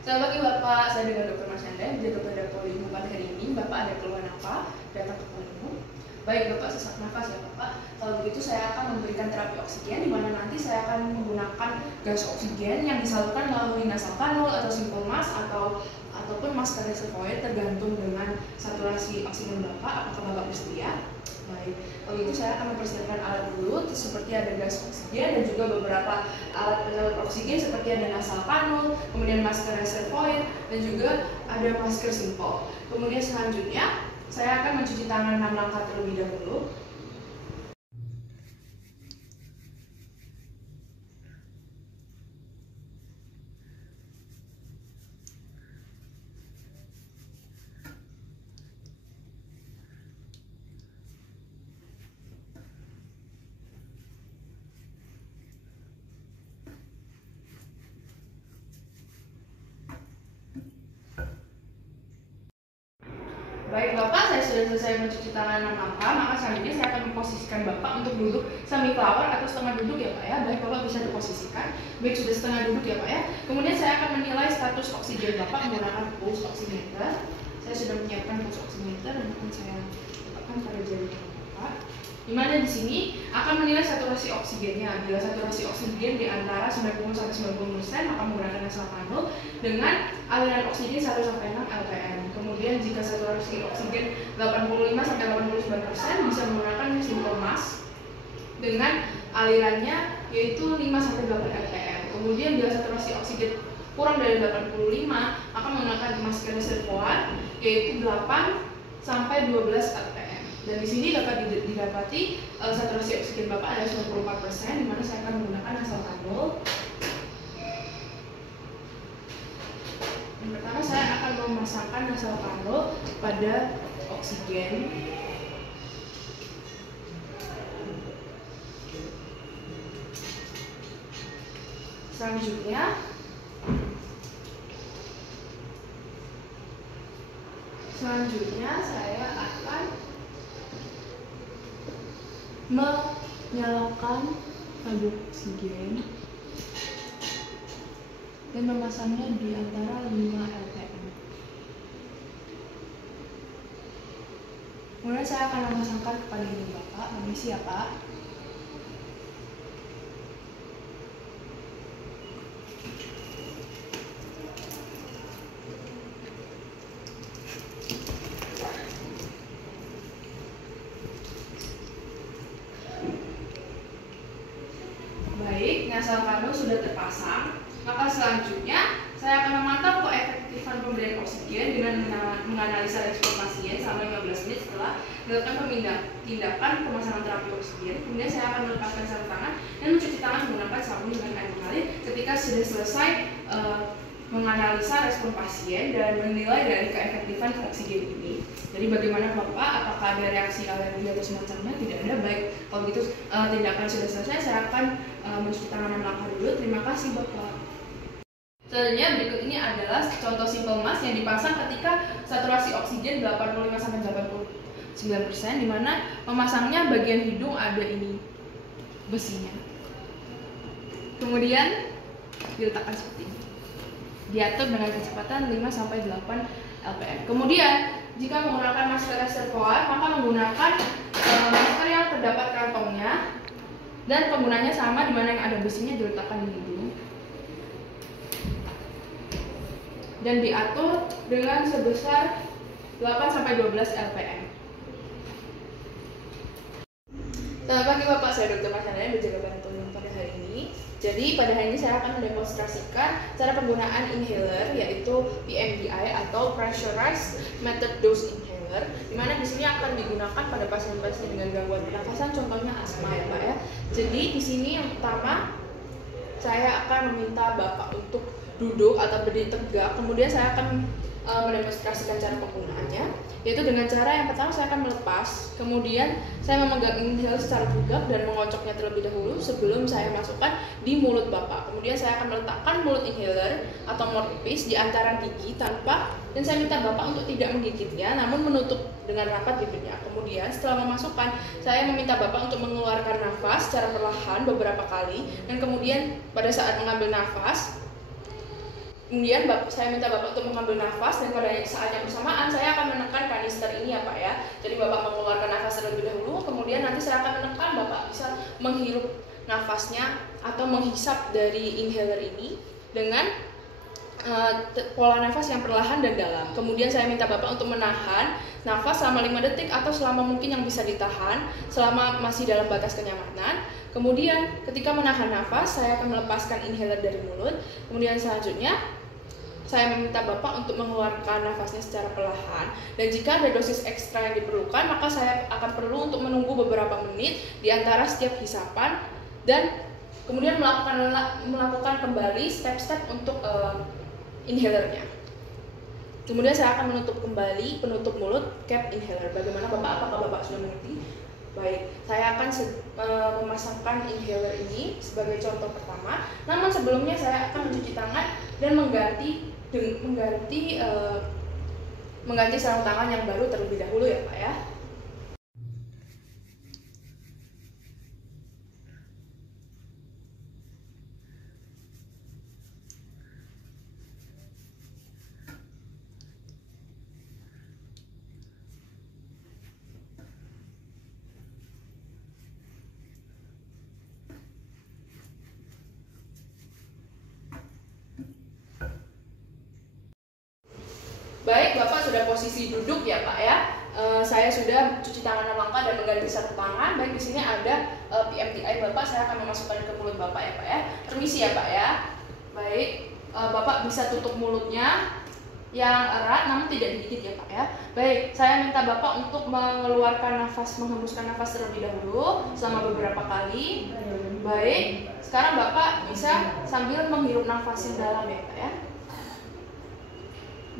Selamat pagi Bapak, saya dengan Dr. Masyanda, menjaga pada Polimu. Pada hari ini Bapak ada keluhan apa? Datang ke Polimu. Baik Bapak, sesak nafas ya Bapak. Kalau begitu saya akan memberikan terapi oksigen, di mana nanti saya akan menggunakan gas oksigen yang disalurkan melalui nasal kanul atau simple mask ataupun masker reservoir, tergantung dengan saturasi oksigen Bapak. Apakah Bapak bersedia? Baik, kalau itu saya akan mempersiapkan alat dulu, seperti ada gas oksigen dan juga beberapa alat penyalur oksigen seperti ada nasal kanul, kemudian masker reservoir, dan juga ada masker simple. Kemudian selanjutnya saya akan mencuci tangan 6 langkah terlebih dahulu. Baik Bapak, saya sudah selesai mencuci tangan 6 langkah, maka selanjutnya saya akan memposisikan Bapak untuk duduk semi flower atau setengah duduk ya Pak ya. Baik Bapak bisa diposisikan. Baik, sudah setengah duduk ya Pak ya. Kemudian saya akan menilai status oksigen Bapak menggunakan pulse oximeter. Saya sudah menyiapkan pulse oximeter dan akan saya letakkan pada jari Bapak. Dimana di sini akan menilai saturasi oksigennya. Bila saturasi oksigen di antara 90-90%, maka menggunakan nasal kanul dengan aliran oksigen 1-6 lpm. Kemudian jika saturasi oksigen 85-89%, bisa menggunakan simple mask dengan alirannya yaitu 5-8 lpm. Kemudian bila saturasi oksigen kurang dari 85, maka menggunakan masker reservoir yaitu 8-12 lpm. Dan di sini dapat didapati saturasi oksigen Bapak ada 94%, di mana saya akan menggunakan nasal kanul. Yang pertama saya akan memasangkan nasal kanul pada oksigen. Selanjutnya saya akan menyalakan tabung oksigen dan memasangnya di antara 5 lpm. Kemudian saya akan memasangkan kepada hidung Bapak. Permisi ya Pak. Baik, nasal kanul sudah terpasang. Maka selanjutnya saya akan memantau keefektifan pemberian oksigen dengan menganalisa respon pasien selama 15 menit setelah dilakukan tindakan pemasangan terapi oksigen. Kemudian saya akan melepaskan sarung tangan dan mencuci tangan menggunakan sabun dengan air mengalir ketika sudah selesai menganalisa respon pasien dan menilai dari keefektifan oksigen ini. Jadi bagaimana Bapak, apakah ada reaksi alergi atau semacamnya? Tidak ada. Baik, kalau begitu tindakan sudah selesai, saya akan mencuci tangan 6 langkah dulu. Terima kasih Bapak. Selanjutnya berikut ini adalah contoh simple mask yang dipasang ketika saturasi oksigen 85-89%, di mana memasangnya bagian hidung ada ini besinya. Kemudian diletakkan seperti ini. Diatur dengan kecepatan 5-8 lpm. Kemudian jika menggunakan masker reservoir, maka menggunakan masker yang terdapat kantongnya dan penggunanya sama, di mana yang ada besinya diletakkan di hidung dan diatur dengan sebesar 8-12 lpm. Selamat pagi Bapak, saya Dr. Masyanda yang berjaga pada hari ini. Jadi pada hari ini saya akan mendemonstrasikan cara penggunaan inhaler, yaitu PMDI atau Pressurized Metered Dose Inhaler, di mana di sini akan digunakan pada pasien-pasien dengan gangguan pernafasan, contohnya asma ya Pak ya. Jadi di sini yang pertama saya akan meminta Bapak untuk duduk atau berdiri tegak. Kemudian saya akan mendemonstrasikan cara penggunaannya, yaitu dengan cara yang pertama saya akan melepas, kemudian saya memegang inhale secara tegak dan mengocoknya terlebih dahulu sebelum saya masukkan di mulut Bapak. Kemudian saya akan meletakkan mulut inhaler atau mouthpiece di antara gigi dan saya minta Bapak untuk tidak menggigitnya, namun menutup dengan rapat bibirnya. Kemudian setelah memasukkan, saya meminta Bapak untuk mengeluarkan nafas secara perlahan beberapa kali, dan kemudian pada saat mengambil nafas Kemudian saya minta Bapak untuk mengambil nafas, dan pada saat yang bersamaan saya akan menekan kanister ini ya Pak ya. Jadi Bapak mengeluarkan nafas terlebih dahulu, kemudian nanti saya akan menekan, Bapak bisa menghirup nafasnya atau menghisap dari inhaler ini dengan pola nafas yang perlahan dan dalam. Kemudian saya minta Bapak untuk menahan nafas selama 5 detik atau selama mungkin yang bisa ditahan selama masih dalam batas kenyamanan. Kemudian ketika menahan nafas, saya akan melepaskan inhaler dari mulut. Kemudian selanjutnya saya meminta Bapak untuk mengeluarkan nafasnya secara perlahan, dan jika ada dosis ekstra yang diperlukan, maka saya akan perlu untuk menunggu beberapa menit di antara setiap hisapan, dan kemudian melakukan kembali step-step untuk inhalernya. Kemudian saya akan menutup kembali penutup mulut cap inhaler. Bagaimana Bapak? Apakah Bapak sudah mengerti? Baik, saya akan memasangkan inhaler ini sebagai contoh pertama. Namun sebelumnya saya akan mencuci tangan dan mengganti sarung tangan yang baru terlebih dahulu ya Pak ya. Baik, Bapak sudah posisi duduk ya Pak ya. Saya sudah cuci tangan 6 langkah dan mengganti sarung tangan. Baik, di sini ada PMDI Bapak, saya akan memasukkan ke mulut Bapak ya Pak ya. Permisi ya Pak ya. Baik, Bapak bisa tutup mulutnya yang erat namun tidak digigit ya Pak ya. Baik, saya minta Bapak untuk mengeluarkan nafas, menghembuskan nafas terlebih dahulu selama beberapa kali. Baik, sekarang Bapak bisa sambil menghirup nafas yang dalam ya Pak ya.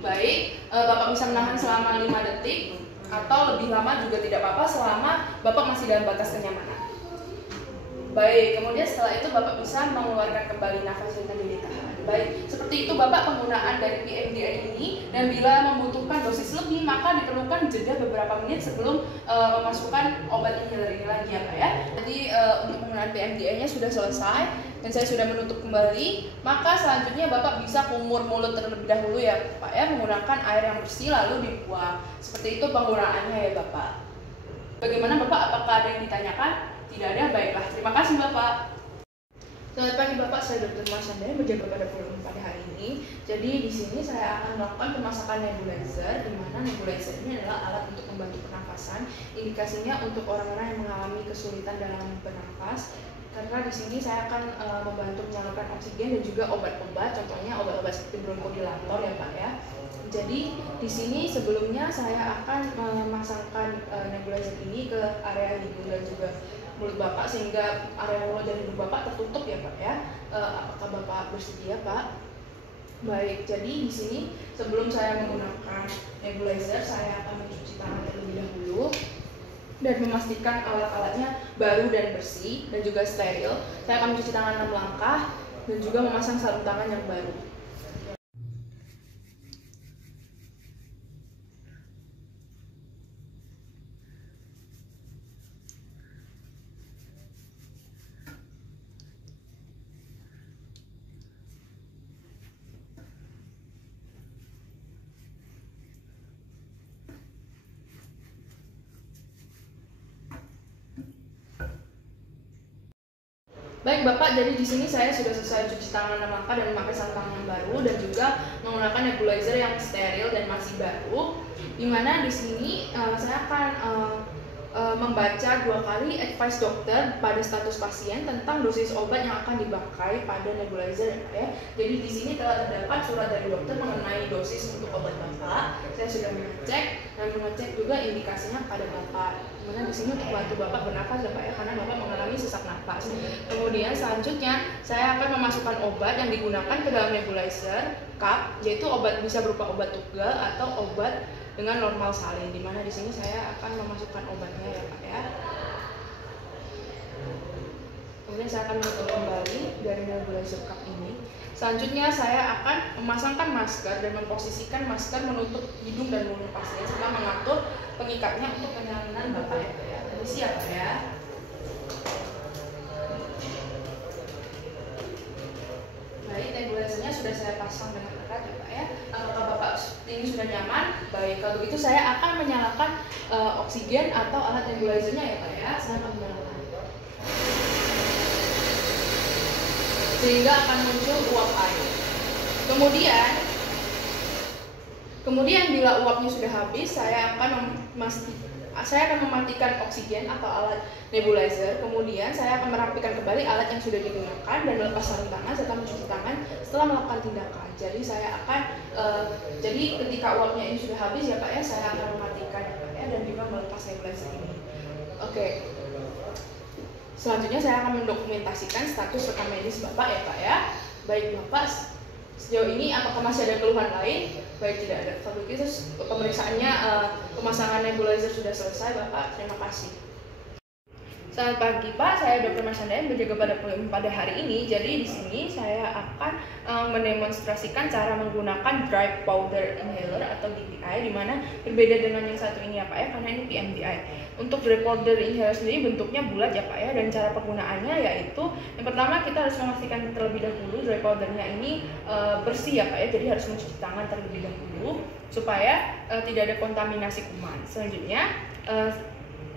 Baik, Bapak bisa menahan selama 5 detik atau lebih lama juga tidak apa-apa selama Bapak masih dalam batas kenyamanan. Baik, kemudian setelah itu Bapak bisa mengeluarkan kembali nafas yang tadi ditahan. Baik, seperti itu Bapak penggunaan dari PMDI ini, dan bila membutuhkan dosis lebih maka diperlukan jeda beberapa menit sebelum memasukkan obat inhaler ini lagi ya Pak ya. Jadi untuk penggunaan PMDI-nya sudah selesai dan saya sudah menutup kembali, maka selanjutnya Bapak bisa kumur mulut terlebih dahulu ya Pak ya, menggunakan air yang bersih lalu dibuang. Seperti itu penggunaannya ya Bapak. Bagaimana Bapak? Apakah ada yang ditanyakan? Tidak ada? Baiklah, terima kasih Bapak. Selamat pagi Bapak, saya Dr. Masyandari berjaga pada program pada hari ini. Jadi di sini saya akan melakukan pemasakan nebulizer, di mana nebulizer ini adalah alat untuk membantu pernafasan. Indikasinya untuk orang-orang yang mengalami kesulitan dalam bernafas. Karena di sini saya akan membantu menyalurkan oksigen dan juga obat-obat, contohnya obat-obat seperti bronkodilator ya Pak ya. Jadi di sini sebelumnya saya akan memasangkan nebulizer ini ke area hidung dan juga mulut Bapak, sehingga area mulut dan hidung Bapak tertutup ya Pak ya. Apakah Bapak bersedia Pak? Baik, jadi di sini sebelum saya menggunakan nebulizer, saya akan mencuci tangan terlebih dahulu dan memastikan alat-alatnya baru dan bersih dan juga steril. Saya akan mencuci tangan 6 langkah dan juga memasang sarung tangan yang baru. Baik Bapak, jadi di sini saya sudah selesai cuci tangan 6 langkah dan memakai sarung tangan yang baru dan juga menggunakan nebulizer yang steril dan masih baru. Dimana di sini saya akan membaca 2 kali advice dokter pada status pasien tentang dosis obat yang akan dipakai pada nebulizer ya. Jadi di sini telah terdapat surat dari dokter mengenai dosis untuk obat Bapak. Saya sudah mengecek juga indikasinya pada Bapak. Dimana di sini untuk bantu Bapak bernafas ya Pak ya, karena Bapak mengalami sesak nafas. Kemudian selanjutnya saya akan memasukkan obat yang digunakan ke dalam nebulizer cup, yaitu obat bisa berupa obat tunggal atau obat dengan normal salin. Dimana di sini saya akan memasukkan obatnya ya Pak ya. Kemudian saya akan menutup kembali dari nebulizer cup ini. Selanjutnya saya akan memasangkan masker dan memposisikan masker menutup hidung dan mulut pasien serta mengatur pengikatnya untuk kenyamanan Bapak ya Pak ya. Permisi ya Pak ya. Baik, nebulizernya sudah saya pasang dengan ini sudah nyaman, baik. Kalau begitu saya akan menyalakan oksigen atau alat nebulizernya ya Pak ya. Saya akan menyalakan. Sehingga akan muncul uap air. Kemudian bila uapnya sudah habis, saya akan mematikan oksigen atau alat nebulizer. Kemudian saya akan merapikan kembali alat yang sudah digunakan dan melepas sarung tangan serta mencuci tangan setelah melakukan tindakan. Jadi jadi ketika uapnya ini sudah habis ya Pak ya, saya akan mematikan ya Pak ya, dan juga melepas nebulizer ini. Oke. Selanjutnya saya akan mendokumentasikan status rekam medis Bapak ya Pak ya. Baik Bapak, sejauh ini apakah masih ada keluhan lain? Baik, tidak ada. Kalau begitu pemeriksaannya, pemasangan nebulizer sudah selesai Bapak. Terima kasih. Selamat pagi Pak, saya Dr. Marsanda menjaga pada hari ini. Jadi di sini saya akan mendemonstrasikan cara menggunakan dry powder inhaler atau DPI, di mana berbeda dengan yang satu ini ya Pak ya, karena ini PMDI. Untuk dry powder inhaler sendiri bentuknya bulat ya Pak ya, dan cara penggunaannya yaitu yang pertama kita harus memastikan terlebih dahulu dry powdernya ini bersih ya Pak ya, jadi harus mencuci tangan terlebih dahulu supaya tidak ada kontaminasi kuman. Selanjutnya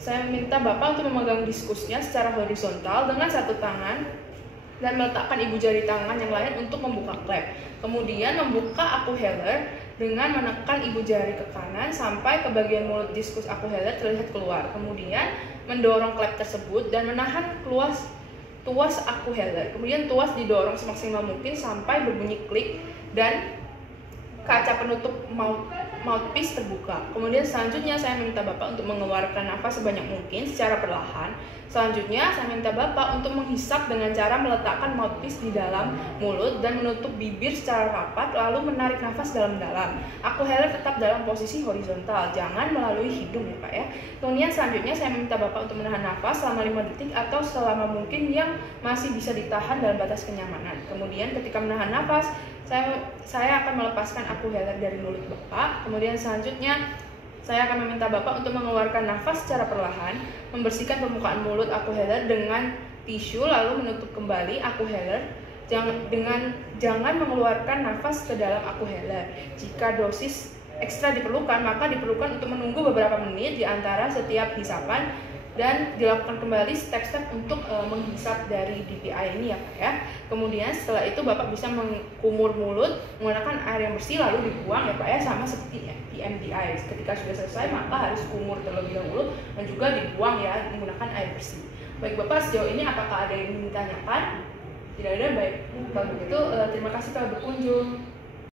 saya minta Bapak untuk memegang diskusnya secara horizontal dengan satu tangan dan meletakkan ibu jari tangan yang lain untuk membuka klep. Kemudian membuka akuheler dengan menekan ibu jari ke kanan sampai ke bagian mulut diskus akuheler terlihat keluar. Kemudian mendorong klep tersebut dan menahan tuas akuheler. Kemudian tuas didorong semaksimal mungkin sampai berbunyi klik dan kaca penutup mouthpiece terbuka. Kemudian selanjutnya saya minta Bapak untuk mengeluarkan nafas sebanyak mungkin secara perlahan. Selanjutnya saya minta Bapak untuk menghisap dengan cara meletakkan mouthpiece di dalam mulut dan menutup bibir secara rapat, lalu menarik nafas dalam-dalam. Akuheler tetap dalam posisi horizontal, jangan melalui hidung ya Pak ya. Kemudian selanjutnya saya minta Bapak untuk menahan nafas selama 5 detik atau selama mungkin yang masih bisa ditahan dalam batas kenyamanan. Kemudian ketika menahan nafas, saya akan melepaskan akuheler dari mulut Bapak. Kemudian selanjutnya saya akan meminta Bapak untuk mengeluarkan nafas secara perlahan, membersihkan permukaan mulut akuheler dengan tisu, lalu menutup kembali akuheler. Jangan mengeluarkan nafas ke dalam akuheler. Jika dosis ekstra diperlukan, maka diperlukan untuk menunggu beberapa menit di antara setiap hisapan dan dilakukan kembali step-step untuk menghisap dari DPI ini ya Pak ya. Kemudian setelah itu Bapak bisa mengkumur mulut menggunakan air yang bersih lalu dibuang ya Pak ya, sama seperti PMDI. Ketika sudah selesai maka harus kumur terlebih dahulu dan juga dibuang ya menggunakan air bersih. Baik Bapak, sejauh ini apakah ada yang ingin ditanyakan? Tidak ada, baik. Kalau begitu terima kasih telah berkunjung.